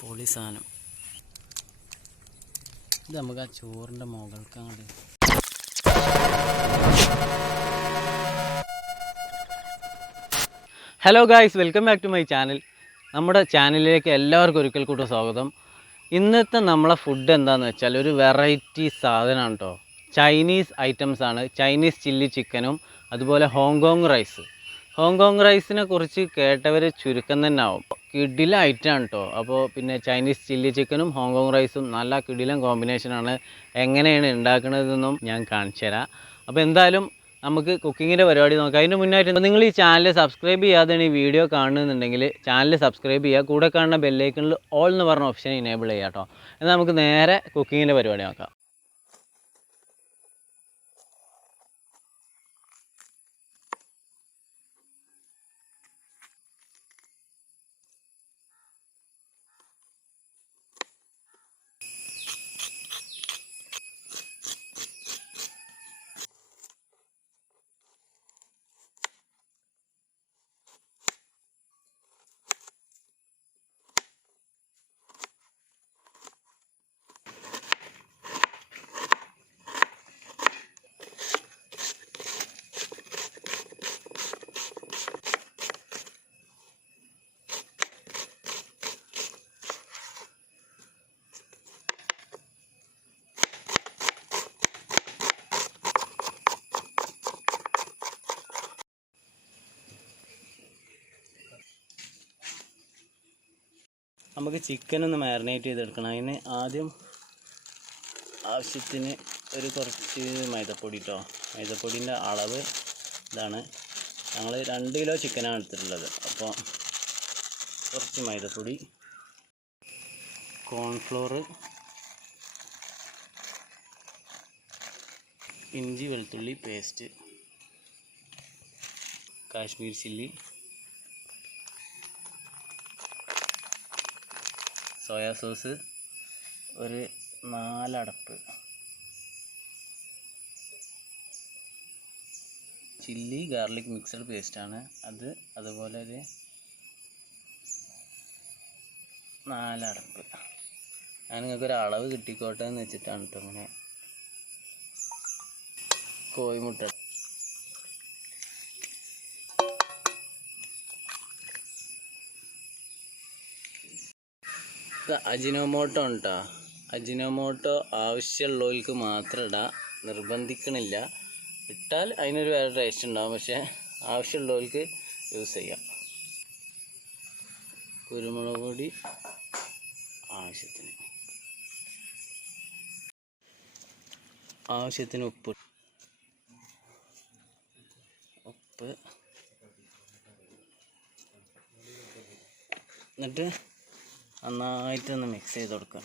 പൊളി സാധനം. ഇത് നമുക്ക് ആ ചോറിൻ്റെ മുകൾക്ക് അങ്ങോട്ട്. Hello guys, welcome back to my channel. നമ്മുടെ ചാനലിലേക്ക് എല്ലാവർക്കും ഒരിക്കൽ കൂടി സ്വാഗതം. ഇന്നത്തെ നമ്മളെ ഫുഡ് എന്താണെന്ന് വെച്ചാൽ ഒരു വെറൈറ്റി സാധനമാണ് കേട്ടോ. ചൈനീസ് ഐറ്റംസാണ്. ചൈനീസ് ചില്ലി ചിക്കനും അതുപോലെ ഹോങ്കോങ് റൈസ്. ഹോങ്കോങ് റൈസിനെ കുറിച്ച് കേട്ടവർ ചുരുക്കം തന്നെ ആവും. കിടിലൻ ഐറ്റമാണ് കേട്ടോ. അപ്പോൾ പിന്നെ ചൈനീസ് ചില്ലി ചിക്കനും ഹോങ്കോങ് റൈസും നല്ല കിടിലൻ കോമ്പിനേഷനാണ്. എങ്ങനെയാണ് ഉണ്ടാക്കുന്നതെന്നും ഞാൻ കാണിച്ചു തരാം. അപ്പോൾ എന്തായാലും നമുക്ക് കുക്കിങ്ങിൻ്റെ പരിപാടി നോക്കാം. അതിന് മുന്നായിട്ട് നിങ്ങൾ ഈ ചാനൽ സബ്സ്ക്രൈബ് ചെയ്യാതെയാണ് ഈ വീഡിയോ കാണുന്നുണ്ടെങ്കിൽ ചാനൽ സബ്സ്ക്രൈബ് ചെയ്യുക. കൂടെ കാണുന്ന ബെല്ലൈക്കണിൽ ഓൾ എന്ന് പറഞ്ഞ ഓപ്ഷൻ ഇനേബിൾ ചെയ്യുക കേട്ടോ. എന്നാൽ നമുക്ക് നേരെ കുക്കിങ്ങിൻ്റെ പരിപാടി നോക്കാം. നമുക്ക് ചിക്കൻ ഒന്ന് മാരിനേറ്റ് ചെയ്തെടുക്കണം. അതിന് ആദ്യം ആവശ്യത്തിന് കുറച്ച് മൈദപ്പൊടി കേട്ടോ. മൈദപ്പൊടിൻ്റെ അളവ് ഇതാണ്. ഞങ്ങൾ 2 കിലോ ചിക്കനാണ് എടുത്തിട്ടുള്ളത്. അപ്പോൾ കുറച്ച് മൈദപ്പൊടി, കോൺഫ്ലോർ, ഇഞ്ചി വെളുത്തുള്ളി paste, Kashmir chilli, soya sauce ഒരു 4 അടപ്പ്, ചില്ലി ഗാർലിക് മിക്സഡ് പേസ്റ്റാണ് അത്, അതുപോലെ ഒരു 4 അടപ്പ്. ഞാൻ നിങ്ങൾക്കൊരു അളവ് കിട്ടിക്കോട്ടെ എന്ന് വെച്ചിട്ടാണ് കേട്ടോ ഇങ്ങനെ. കോഴിമുട്ട, അജിനോമോട്ടോ കേട്ടോ. അജിനോമോട്ടോ ആവശ്യമുള്ളവർക്ക് മാത്രം ഇടാം, നിർബന്ധിക്കണില്ല. ഇട്ടാൽ അതിനൊരു വേറെ ടേസ്റ്റ് ഉണ്ടാകും, പക്ഷേ ആവശ്യമുള്ളവർക്ക് യൂസ് ചെയ്യാം. കുരുമുളക് പൊടി ആവശ്യത്തിന് ഉപ്പ് എന്നിട്ട് നന്നായിട്ടൊന്ന് മിക്സ് ചെയ്ത് കൊടുക്കുക.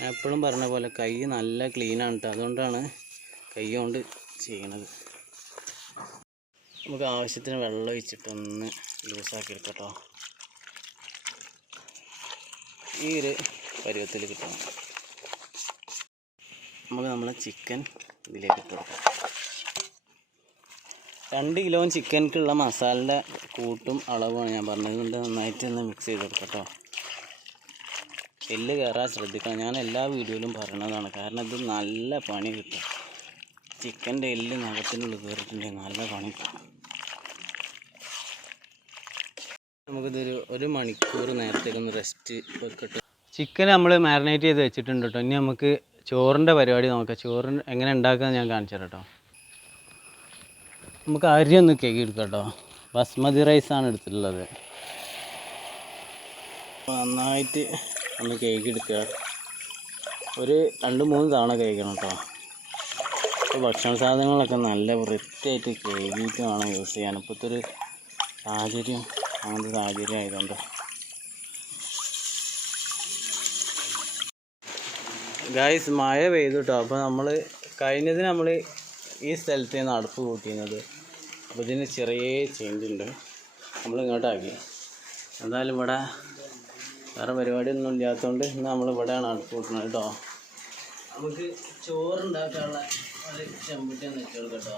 ഞാൻ എപ്പോഴും പറഞ്ഞ പോലെ കൈ നല്ല ക്ലീനാണ് കേട്ടോ. അതുകൊണ്ടാണ് കൈ കൊണ്ട് ചെയ്യണത്. നമുക്ക് ആവശ്യത്തിന് വെള്ളം ഒഴിച്ചിട്ടൊന്ന് ലൂസാക്കി എടുക്കാം കേട്ടോ. ഈ ഒരു പരുവത്തിൽ കിട്ടണം. നമുക്ക് നമ്മളെ ചിക്കൻ ഇതിലേക്ക് ഇട്ട് കൊടുക്കാം. 2 കിലോ ചിക്കൻക്കുള്ള മസാലയുടെ കൂട്ടും അളവുമാണ് ഞാൻ പറഞ്ഞത്. കൊണ്ട് നന്നായിട്ട് ഒന്ന് മിക്സ് ചെയ്ത് കൊടുക്കാം കേട്ടോ. എല്ല് കയറാൻ ശ്രദ്ധിക്കണം. ഞാൻ എല്ലാ വീഡിയോയിലും പറയണതാണ്. കാരണം ഇത് നല്ല പണി കിട്ടും. ചിക്കൻ്റെ എല്ല് നഖത്തിനുള്ളിൽ കയറിയിട്ടുണ്ടെങ്കിൽ നല്ല പണി കിട്ടും. നമുക്കിതൊരു 1 മണിക്കൂർ നേരത്തേക്കൊന്ന് റെസ്റ്റ് വെക്കട്ടെ. ചിക്കൻ നമ്മൾ മാരിനേറ്റ് ചെയ്ത് വെച്ചിട്ടുണ്ട് കേട്ടോ. ഇനി നമുക്ക് ചോറിൻ്റെ പരിപാടി നോക്കാം. ചോറ് എങ്ങനെ ഉണ്ടാക്കുക ഞാൻ കാണിച്ചു തരാം കേട്ടോ. നമുക്ക് അരി ഒന്ന് കേക്ക് എടുക്കാം കേട്ടോ. ബസ്മതി റൈസാണ് എടുത്തിട്ടുള്ളത്. നന്നായിട്ട് ഒന്ന് കേക്ക് എടുക്കുക. ഒരു 2-3 തവണ കേൾക്കണം കേട്ടോ. ഇപ്പോൾ ഭക്ഷണ സാധനങ്ങളൊക്കെ നല്ല വൃത്തിയായിട്ട് കേക്കിയിട്ട് വേണം യൂസ് ചെയ്യാൻ. ഇപ്പോഴത്തെ ഒരു സാഹചര്യം അങ്ങനത്തെ സാഹചര്യം ആയതുകൊണ്ട്. ഗായ്സ്, മഴ പെയ്തു കേട്ടോ. അപ്പോൾ നമ്മൾ കഴിഞ്ഞതിന് നമ്മൾ ഈ സ്ഥലത്ത് നിന്ന് അടുപ്പ് കൂട്ടിയിരുന്നത്. അപ്പോൾ ഇതിന് ചെറിയ ചേഞ്ച് ഉണ്ട്. നമ്മൾ ഇങ്ങോട്ടാക്കി. എന്തായാലും ഇവിടെ വേറെ പരിപാടിയൊന്നും ഇല്ലാത്തതുകൊണ്ട് ഇന്ന് നമ്മൾ ഇവിടെയാണ് അടുപ്പ് കൂട്ടുന്നത് കേട്ടോ. നമുക്ക് ചോറുണ്ടാക്കാനുള്ള ഒരു ചെമ്പുട്ടി വെച്ച് കൊടുക്കട്ടോ.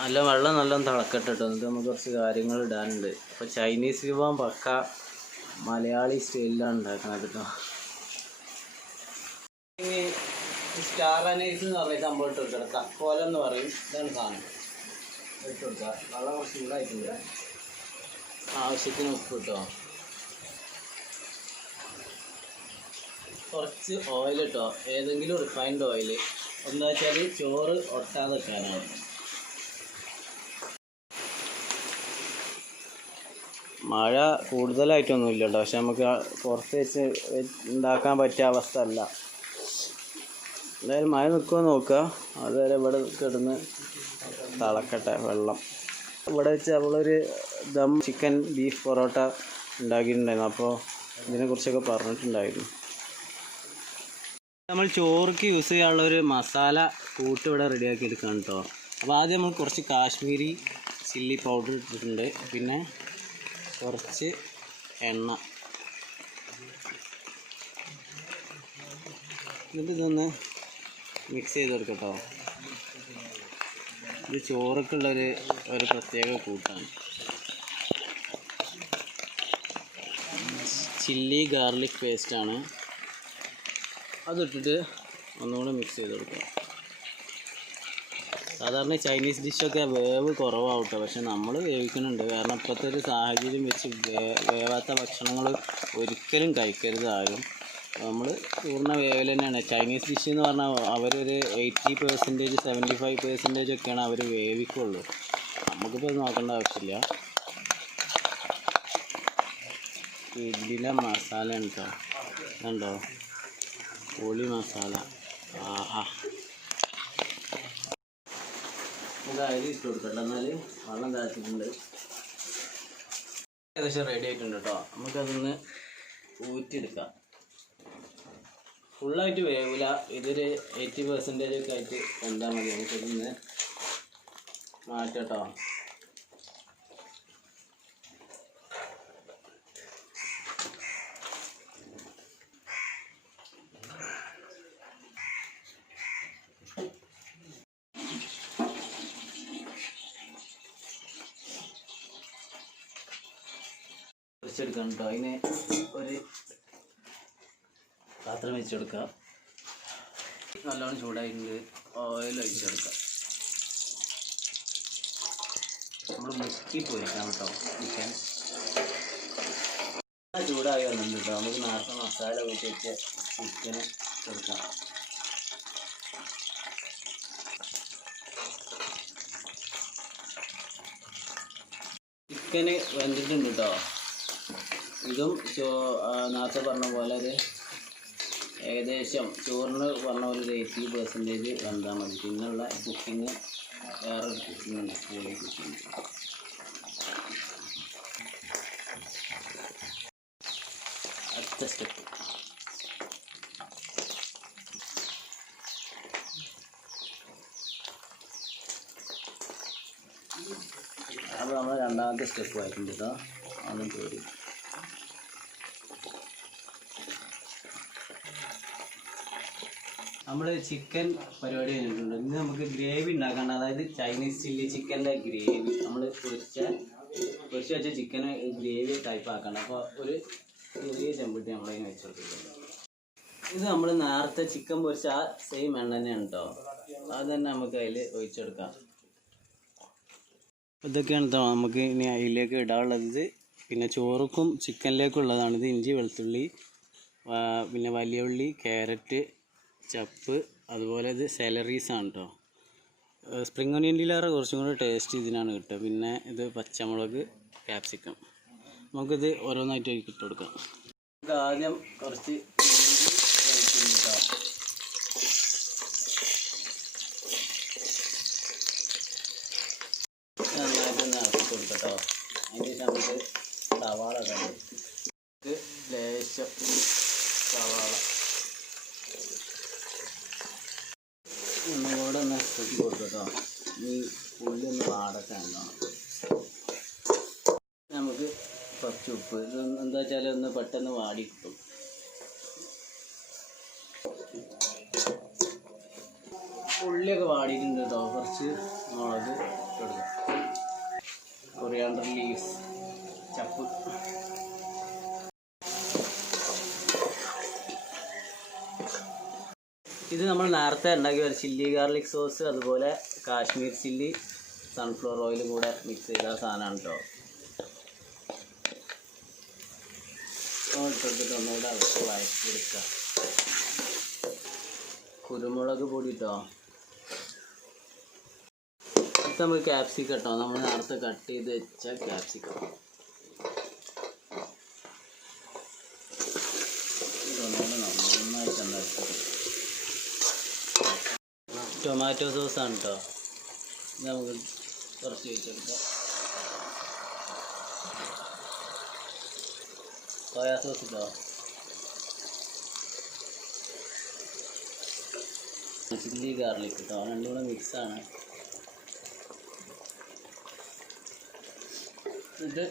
നല്ല വെള്ളം നല്ലോണം തിളക്കട്ടെ കേട്ടോ. എന്നിട്ട് നമുക്ക് കുറച്ച് കാര്യങ്ങൾ ഇടാനുണ്ട്. അപ്പോൾ ചൈനീസ് വിഭവം പക്ക മലയാളി സ്റ്റൈലിലാണ് ഉണ്ടാക്കുന്നത് കേട്ടോ. ഇനി സ്റ്റാർ അനൈസ് എന്ന് പറയുന്ന സംഭവം ഇട്ട് കൊടുക്കണം. തക്കോലം എന്ന് പറയും. ഇതാണ് സാധനം ഇട്ട് കൊടുക്കുക. വെള്ളം കുറച്ച് ചൂടായിട്ടുണ്ട്. ആവശ്യത്തിന് ഉപ്പ് കിട്ടോ. കുറച്ച് ഓയിൽ കിട്ടോ. ഏതെങ്കിലും റിഫൈൻഡ് ഓയിൽ. എന്താ വെച്ചാൽ ചോറ് ഒട്ടാതെ വെക്കാനാണ്. മഴ കൂടുതലായിട്ടൊന്നുമില്ല കേട്ടോ. പക്ഷെ നമുക്ക് പുറത്ത് വെച്ച് ഉണ്ടാക്കാൻ പറ്റിയ അവസ്ഥ അല്ല. എന്തായാലും മഴ നിൽക്കുമോ നോക്കുക. അതുവരെ ഇവിടെ കിടന്ന് തിളക്കട്ടെ വെള്ളം. ഇവിടെ വെച്ച് അവളൊരു ദം ചിക്കൻ ബീഫ് പൊറോട്ട ഉണ്ടാക്കിയിട്ടുണ്ടായിരുന്നു. അപ്പോൾ ഇതിനെക്കുറിച്ചൊക്കെ പറഞ്ഞിട്ടുണ്ടായിരുന്നു. നമ്മൾ ചോറുക്ക് യൂസ് ചെയ്യാനുള്ള ഒരു മസാല കൂട്ട് ഇവിടെ റെഡിയാക്കി എടുക്കാം കേട്ടോ. അപ്പോൾ ആദ്യം നമ്മൾ കുറച്ച് കാശ്മീരി ചില്ലി പൗഡർ ഇട്ടിട്ടുണ്ട്. പിന്നെ കുറച്ച് എണ്ണ. എന്നിട്ട് ഇതൊന്ന് മിക്സ് ചെയ്ത് കൊടുക്കട്ടോ. ഇത് ചോറൊക്കെയുള്ളൊരു പ്രത്യേക കൂട്ടാണ്. Chilli garlic പേസ്റ്റാണ്. അതിട്ടിട്ട് ഒന്നുകൂടെ മിക്സ് ചെയ്ത് കൊടുക്കുക. സാധാരണ ചൈനീസ് ഡിഷൊക്കെ വേവ് കുറവാവട്ടെ. പക്ഷെ നമ്മൾ വേവിക്കുന്നുണ്ട്. കാരണം ഇപ്പോഴത്തെ ഒരു സാഹചര്യം വെച്ച് വേവാത്ത ഭക്ഷണങ്ങൾ ഒരിക്കലും കഴിക്കരുത് ആരും. നമ്മൾ പൂർണ്ണ വേവൽ തന്നെയാണ്. ചൈനീസ് ഡിഷ് എന്ന് പറഞ്ഞാൽ അവരൊരു 80%, 75% ഒക്കെയാണ് അവർ വേവിക്കുള്ളൂ. നമുക്കിപ്പോൾ നോക്കേണ്ട ആവശ്യമില്ല. ഇതിലെ മസാല ഉണ്ടോ കണ്ടോ, പൊളി മസാല. ആഹാ, ഇത് അരി ഇട്ട് കൊടുക്കട്ടെ. എന്നാൽ വെള്ളം താഴ്ത്തിട്ടുണ്ട്. ഏകദേശം റെഡി ആയിട്ടുണ്ട് കേട്ടോ. നമുക്കതൊന്ന് ഊറ്റിയെടുക്കാം. ഫുള്ളായിട്ട് വേവില്ല. ഇതൊരു 80% ഒക്കെ ആയിട്ട് എന്താ മതി. നമുക്കിതൊന്ന് മാറ്റട്ടോ. പൊരിച്ചെടുക്കാം കേട്ടോ. അതിന് ഒരു പാത്രം വെച്ചെടുക്കുക. നല്ലോണം ചൂടായിട്ടുണ്ട്. ഓയിൽ ഒഴിച്ചെടുക്കാം. നമ്മൾ മുക്കി പൊരിക്കാം കേട്ടോ ചിക്കൻ. ചൂടായി വന്നിട്ടുണ്ട് കേട്ടോ. നമുക്ക് നേരത്തെ മസാല കൂട്ടി വെച്ച് ചിക്കന് കൊടുക്കാം. ചിക്കന് വെന്തിട്ടുണ്ട് കേട്ടോ. ഇതും നേരത്തെ പറഞ്ഞ പോലെ ഒരു ഏകദേശം ചോറിന് പറഞ്ഞ പോലെ ഒരു 80% വെന്താൽ മതി. പിന്നുള്ള കുക്കിങ് വേറൊരു കുക്കിങ്ങുണ്ട്, കോഴി കുക്കിങ്. അടുത്ത സ്റ്റെപ്പ് അപ്പോൾ നമ്മൾ രണ്ടാമത്തെ സ്റ്റെപ്പ് ആയിട്ടുണ്ട് കേട്ടോ. അതും കോരി നമ്മൾ ചിക്കൻ പരിപാടി കഴിഞ്ഞിട്ടുണ്ട്. ഇന്ന് നമുക്ക് ഗ്രേവി ഉണ്ടാക്കണം. അതായത് ചൈനീസ് ചില്ലി ചിക്കൻ്റെ ഗ്രേവി. നമ്മൾ പൊരിച്ച് വെച്ച ചിക്കന് ഗ്രേവി ടൈപ്പ് ആക്കണം. അപ്പോൾ ഒരു ചെറിയ ചെമ്പട്ടി നമ്മളതിന് വെച്ച് കൊടുത്തിട്ടുണ്ട്. ഇത് നമ്മൾ നേരത്തെ ചിക്കൻ പൊരിച്ച ആ സെയിം എണ്ണ തന്നെയാണ് കേട്ടോ. അത് തന്നെ നമുക്ക് അതിൽ ഒഴിച്ചെടുക്കാം. ഇതൊക്കെയാണ് കേട്ടോ നമുക്ക് ഇനി അതിലേക്ക് ഇടാനുള്ളത്. പിന്നെ ചോറുക്കും ചിക്കനിലേക്കും ഉള്ളതാണിത്. ഇഞ്ചി, വെളുത്തുള്ളി, പിന്നെ വലിയ ഉള്ളി, ക്യാരറ്റ്, ചപ്പ്, അതുപോലെ ഇത് സെലറീസാണ് കേട്ടോ. സ്പ്രിംഗ് ഒനിയൻ്റെലേറെ കുറച്ചും കൂടെ ടേസ്റ്റ് ഇതിനാണ് കിട്ടുക. പിന്നെ ഇത് പച്ചമുളക്, ക്യാപ്സിക്കം. നമുക്കിത് ഓരോന്നായിട്ട് ഇട്ട് കൊടുക്കാം. നമുക്ക് ആദ്യം കുറച്ച് കേട്ടോ. നന്നായിട്ടൊന്ന് ഇറക്കി കൊടുക്കട്ടോ. അതിന് ശേഷം നമുക്ക് സവാള ഇടണം. ഇത് ലേശം സവാള ഒന്നുകൂടെ ഒന്ന് ഇറക്കി കൊടുക്കട്ടോ. ഈ ഉള്ളി ഒന്ന് വാടട്ടെ. നമുക്ക് കുറച്ച് ഉപ്പ്. ഇത് എന്താ വെച്ചാൽ ഒന്ന് പെട്ടെന്ന് വാടി കിട്ടും. ഉള്ളിയൊക്കെ വാടിയിട്ടുണ്ട് കേട്ടോ. കുറച്ച് മുളക് കൊടുക്കാം, കൊറിയാണ്ടർ ലീവ്സ്, ചപ്പ്. ഇത് നമ്മൾ നേരത്തെ ഉണ്ടാക്കിയ ഒരു ചില്ലി ഗാർലിക് സോസ്, അതുപോലെ കാശ്മീർ ചില്ലി, സൺഫ്ലവർ ഓയിൽ കൂടെ മിക്സ് ചെയ്ത സാധനമാണ് കേട്ടോ. ഇട്ടിട്ട് ഒന്നുകൂടെ അവർക്ക് വഴറ്റിയെടുക്കുക. കുരുമുളക് പൊടി കേട്ടോ. അടുത്ത് നമുക്ക് ക്യാപ്സിക്കം കേട്ടോ, നമ്മൾ നേരത്തെ കട്ട് ചെയ്ത് വെച്ച ക്യാപ്സിക്കം. ഇതൊന്നുകൂടെ നന്നായിട്ട് ഉണ്ടാക്കുക. ടൊമാറ്റോ സോസാണ് കേട്ടോ. ഇത് നമുക്ക് കുറച്ച് വെച്ചെടുക്കാം. സോയാ സോസ് കേട്ടോ. ചില്ലി ഗാർലിക് കേട്ടോ. രണ്ടും കൂടെ മിക്സാണ്. എന്നിട്ട്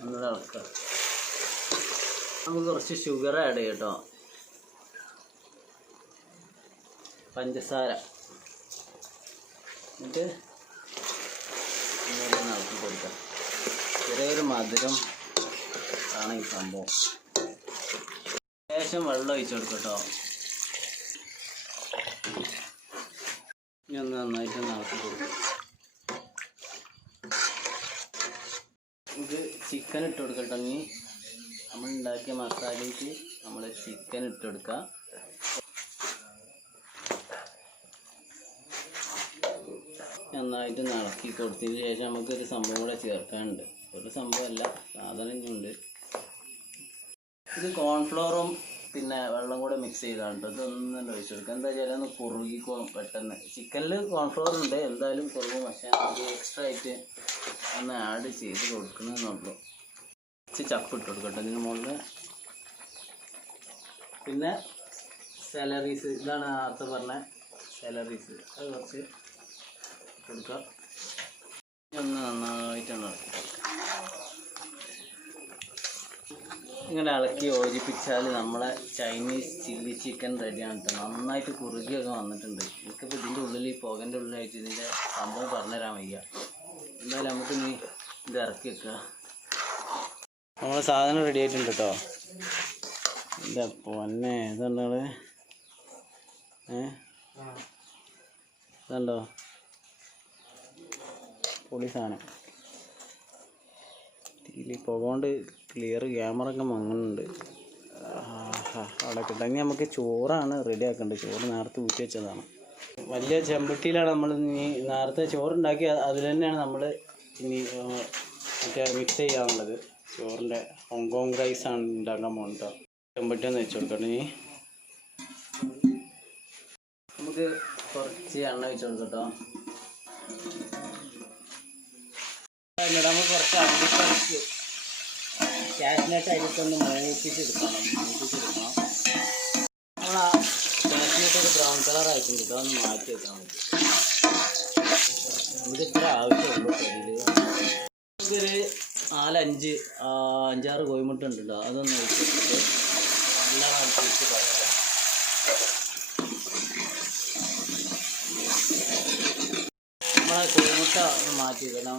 ഒന്നുകൂടെ ഇളക്കുക. നമുക്ക് കുറച്ച് ഷുഗർ ആഡ് ചെയ്യാം കേട്ടോ. പഞ്ചസാര. എന്നിട്ട് ഒന്നുകൂടെ ഇളക്കി കൊടുക്കാം. ചെറിയൊരു മധുരം ആണ് ഈ സംഭവം. ശേഷം വെള്ളം ഒഴിച്ചു കൊടുക്കും കേട്ടോ. ഇനി ഒന്ന് നന്നായിട്ട് ഇളക്കി കൊടുക്കും. ഇത് ചിക്കൻ ഇട്ട് കൊടുക്കട്ടോ. ഇനി നമ്മൾ ഉണ്ടാക്കിയ മസാലയ്ക്ക് നമ്മൾ ചിക്കൻ ഇട്ട് കൊടുക്കുക. നന്നായിട്ട് ഇളക്കി കൊടുത്തതിന് ശേഷം നമുക്കൊരു സംഭവം കൂടെ ചേർക്കാനുണ്ട്. ഒരു സംഭവമല്ല, സാധനം ഉണ്ട്. ഇത് കോൺഫ്ലോറും പിന്നെ വെള്ളം കൂടെ മിക്സ് ചെയ്താണ് കേട്ടോ. ഇതൊന്നും ഒഴിച്ചു കൊടുക്കുക. എന്താ വെച്ചാൽ ഒന്ന് കുറുകിക്കോളും പെട്ടെന്ന്. ചിക്കനിൽ കോൺഫ്ലോർ ഉണ്ട്, എന്തായാലും കുറുകും. പക്ഷേ നമുക്ക് എക്സ്ട്രാ ആയിട്ട് ഒന്ന് ആഡ് ചെയ്ത് കൊടുക്കണമെന്നുള്ളൂ. കുറച്ച് ചപ്പ് ഇട്ട് കൊടുക്കട്ടെ ഇതിന് മുകളിൽ. പിന്നെ സാലറീസ്, ഇതാണ് നേരത്തെ പറഞ്ഞ സാലറീസ്, അത് കുറച്ച് കൊടുക്കുക. ഒന്ന് നന്നായിട്ടാണ് ഇങ്ങനെ ഇളക്കി യോജിപ്പിച്ചാൽ നമ്മളെ ചൈനീസ് ചില്ലി ചിക്കൻ റെഡിയാണ് കേട്ടോ. നന്നായിട്ട് കുറുകിയൊക്കെ വന്നിട്ടുണ്ട്. എനിക്കിപ്പോൾ ഇതിൻ്റെ ഉള്ളിൽ, ഈ പുകൻ്റെ ഉള്ളിലായിട്ട് ഇതിൻ്റെ സംഭവം പറഞ്ഞുതരാൻ വയ്യ. എന്തായാലും നമുക്ക് ഇനി ഇത് ഇറക്കി വെക്കുക. നമ്മളെ സാധനം റെഡി ആയിട്ടുണ്ട് കേട്ടോ. ഇല്ല പൊന്നെ, ഇതുണ്ടോ? ഇതുണ്ടോ? പൊളി സാധനം. ഇതിൽ പുക കൊണ്ട് ക്ലിയർ ക്യാമറ ഒക്കെ മങ്ങുന്നുണ്ട്. അവിടെ കിട്ടങ്ങി നമുക്ക് ചോറാണ് റെഡി ആക്കേണ്ടത്. ചോറ് നേരത്തെ ഊറ്റി വെച്ചതാണ്. വലിയ ചെമ്പട്ടിയിലാണ് നമ്മൾ ഇനി നേരത്തെ ചോറുണ്ടാക്കി. അതിൽ തന്നെയാണ് നമ്മൾ ഇനി മറ്റേ മിക്സ് ചെയ്യാനുള്ളത്. ചോറിൻ്റെ ഹോങ്കോങ് റൈസാണ് ഉണ്ടാക്കാൻ പോകുന്നത് കേട്ടോ. ചെമ്പട്ടി ഒന്ന് വെച്ച് കൊടുക്കട്ടെ. ഇനി നമുക്ക് കുറച്ച് എണ്ണ വെച്ച് കൊടുക്കട്ടോ. നമ്മൾ കുറച്ച് അണ്ടിപ്പരിപ്പ്, കാഷ്നട്ട് അതിലൊന്ന് മൂപ്പിച്ചെടുക്കണം. നമ്മൾ ആ കാഷ്നട്ട് ഒരു ബ്രൗൺ കളർ ആയിട്ടുണ്ട് കേട്ടോ. അതൊന്ന് മാറ്റി വെക്കാൻ പറ്റും. നമുക്ക് ഇത്ര ആവശ്യമുള്ളൂ. നമുക്കൊരു 4-5-6 കോഴിമുട്ട ഉണ്ട് കേട്ടോ. അതൊന്ന് ഒഴിച്ചിട്ട് എല്ലാം അനുസരിച്ച് പറയാം. നമ്മളെ കോഴിമുട്ട ഒന്ന് മാറ്റി വെക്കാം.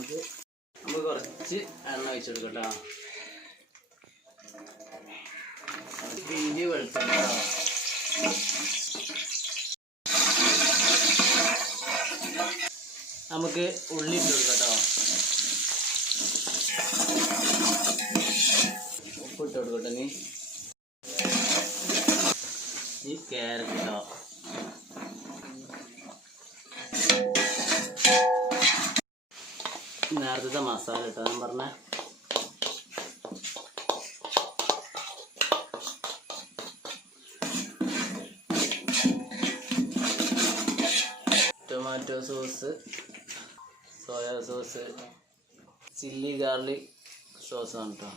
നമുക്ക് കുറച്ച് എണ്ണ ഒഴിച്ചെടുക്കട്ടോ. ഇഞ്ചി വെളുത്തുള്ളി, നമുക്ക് ഉള്ളി ഇട്ട് കൊടുക്കട്ടോ. ഉപ്പിട്ട് കൊടുക്കട്ടെ. ഈ ക്യാരറ്റ് കേട്ടോ. നേരത്തെ മസാല കേട്ടോ ഞാൻ പറഞ്ഞ. Tomato sauce, soya sauce, chilli garlic സോസാണ് കേട്ടോ.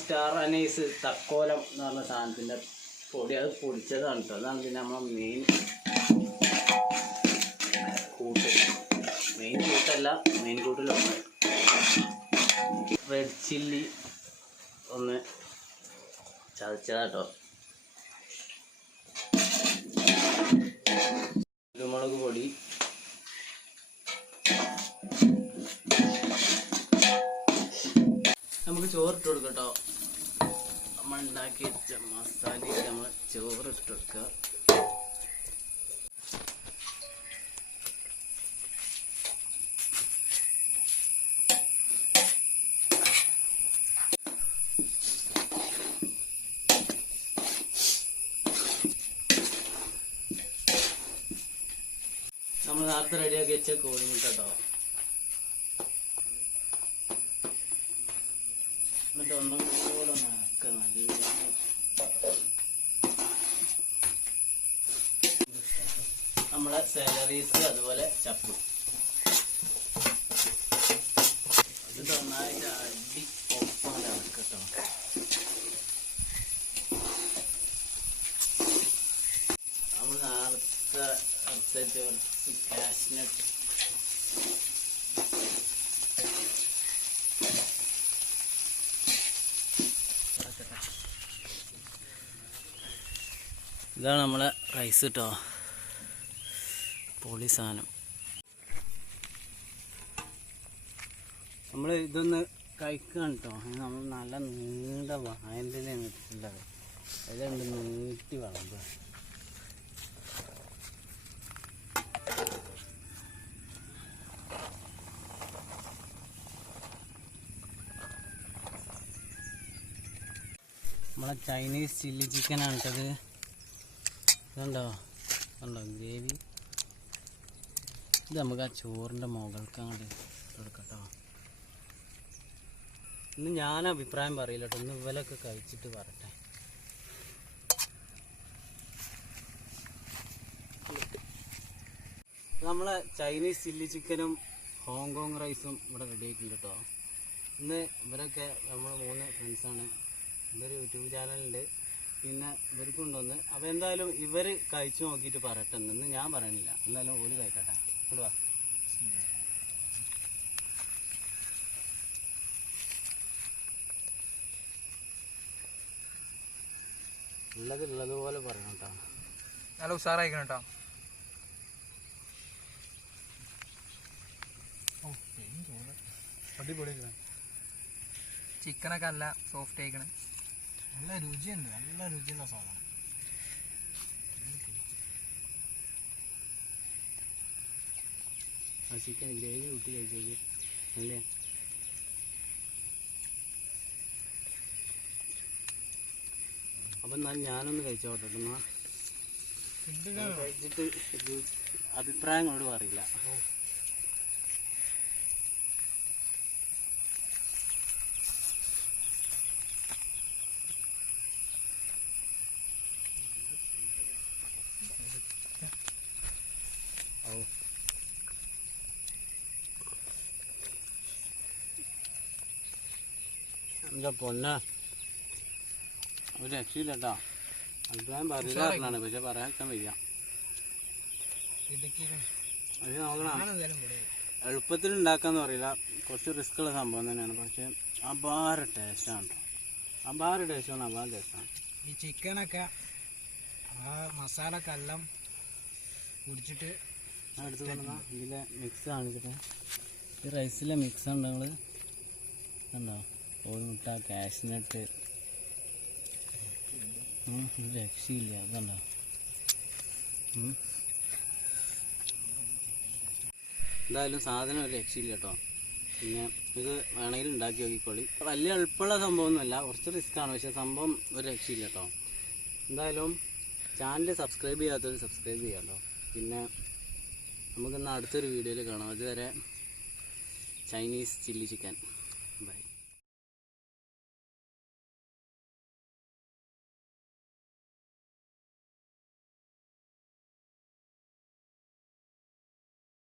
സ്റ്റാർ അനീസ് തക്കോലം എന്ന് പറഞ്ഞ സാധനത്തിൻ്റെ പൊടി, അത് പൊടിച്ചതാണ് കേട്ടോ. അതാണ് പിന്നെ നമ്മളെ മെയിൻ കൂട്ടല്ല, മെയിൻ കൂട്ടിലൊന്ന്. റെഡ് ചില്ലി ഒന്ന് ചതച്ചതാട്ടോ. ചോറ് ഇട്ട് കൊടുക്കുക. നമ്മൾ നേരത്തെ റെഡിയാക്കി വെച്ച കോഴിമുട്ട കേട്ടോ. എന്നിട്ട് ഒന്നും കൂടെ നടക്കുക. നല്ല നമ്മളെ സാലറീസ് അതുപോലെ ചപ്പ് ഇത് നന്നായിട്ട് അടി ഒപ്പം ഇറക്കട്ടോ. നമ്മൾ നേരത്തെ കാഷ്നട്ട് ഇതാണ് നമ്മളെ റൈസ് കേട്ടോ. പൊളി സാധനം. നമ്മൾ ഇതൊന്ന് കഴിക്കുകയാണ് കേട്ടോ. നമ്മൾ നല്ല നീണ്ട വായൻ്റെ ഇട്ടിട്ടുള്ളത് അതിലുണ്ട് നീട്ടി വളർത്തുക. നമ്മളെ ചൈനീസ് ചില്ലി ചിക്കനാണ് കേട്ടത്. ഇതുണ്ടോ കണ്ടോ ഗ്രേവി. ഇത് നമുക്ക് ആ ചോറിൻ്റെ മുകൾക്ക് അങ്ങോട്ട് എടുക്കട്ടോ. ഇന്ന് ഞാൻ അഭിപ്രായം പറയില്ല കേട്ടോ. ഇന്ന് ഇവലൊക്കെ കഴിച്ചിട്ട് പറട്ടെ. നമ്മളെ ചൈനീസ് ചില്ലി ചിക്കനും ഹോങ്കോങ് റൈസും ഇവിടെ റെഡി ആക്കിയിട്ടുണ്ട് കേട്ടോ. ഇന്ന് ഇവരൊക്കെ നമ്മൾ 3 ഫ്രണ്ട്സാണ്. ഇതൊരു യൂട്യൂബ് ചാനലുണ്ട്. പിന്നെ ഇവർക്കുണ്ടോന്ന്. അപ്പോൾ എന്തായാലും ഇവർ കഴിച്ചു നോക്കിയിട്ട് പറയട്ടെ. ഇന്ന് ഞാൻ പറയണില്ല. എന്തായാലും ഓല് കഴിക്കട്ടെ. കൊണ്ടുവാ. ഉള്ളതുപോലെ പറയണം കേട്ടോ. നല്ല ഉഷാറായിക്കണം കേട്ടോ. അടിപൊളി ചിക്കനൊക്കെ നല്ല സോഫ്റ്റ് ആയിക്കണം. നല്ല രുചിയുണ്ട്. നല്ല രുചിയുള്ള സാധനം. ആ ചിക്കൻ ഗ്രേവി കൂട്ടി കഴിച്ചേക്ക് അല്ലേ. അപ്പം എന്നാൽ ഞാനൊന്ന് കഴിച്ചോട്ടെ. എന്നാൽ കഴിച്ചിട്ട് അഭിപ്രായങ്ങളോട് പറയില്ല. എന്താ പൊന്ന ഒരു രക്ഷയില്ല കേട്ടോ. അഭിപ്രായം പറയില്ലാറിനാണ്. പക്ഷെ പറയാൻ വയ്യ. അത് നോക്കണം. എളുപ്പത്തിൽ ഉണ്ടാക്കാന്ന് പറയില്ല. കുറച്ച് റിസ്ക് ഉള്ള സംഭവം തന്നെയാണ്. പക്ഷെ അപാര ടേസ്റ്റാണ് കേട്ടോ. അപാര ടേസ്റ്റാണ്. അപാര ടേസ്റ്റാണ്. ഈ ചിക്കനൊക്കെ ആ മസാലയൊക്കെ എല്ലാം കുടിച്ചിട്ട് എടുത്ത് കൊണ്ടുവന്നാൽ ഇതിലെ മിക്സ് കാണിക്കട്ടെ. ഈ റൈസിലെ മിക്സ് ഉണ്ട്. ഞങ്ങൾ കണ്ടോ കോഴിമുട്ട കാഷ്നട്ട് രക്ഷയില്ല. കണ്ടോ എന്തായാലും സാധനം ഒരു രക്ഷയില്ല കേട്ടോ. പിന്നെ ഇത് വേണമെങ്കിൽ ഉണ്ടാക്കി നോക്കിക്കോളി. വലിയ എളുപ്പമുള്ള സംഭവമൊന്നുമല്ല. കുറച്ച് റിസ്ക്കാണ്. പക്ഷെ സംഭവം ഒരു രക്ഷയില്ല കേട്ടോ. എന്തായാലും ചാനൽ സബ്സ്ക്രൈബ് ചെയ്യാത്തവർ സബ്സ്ക്രൈബ് ചെയ്യാം കേട്ടോ. പിന്നെ നമുക്കിന്ന് അടുത്തൊരു വീഡിയോയിൽ കാണാം. അതുവരെ ചൈനീസ് ചില്ലി ചിക്കൻ.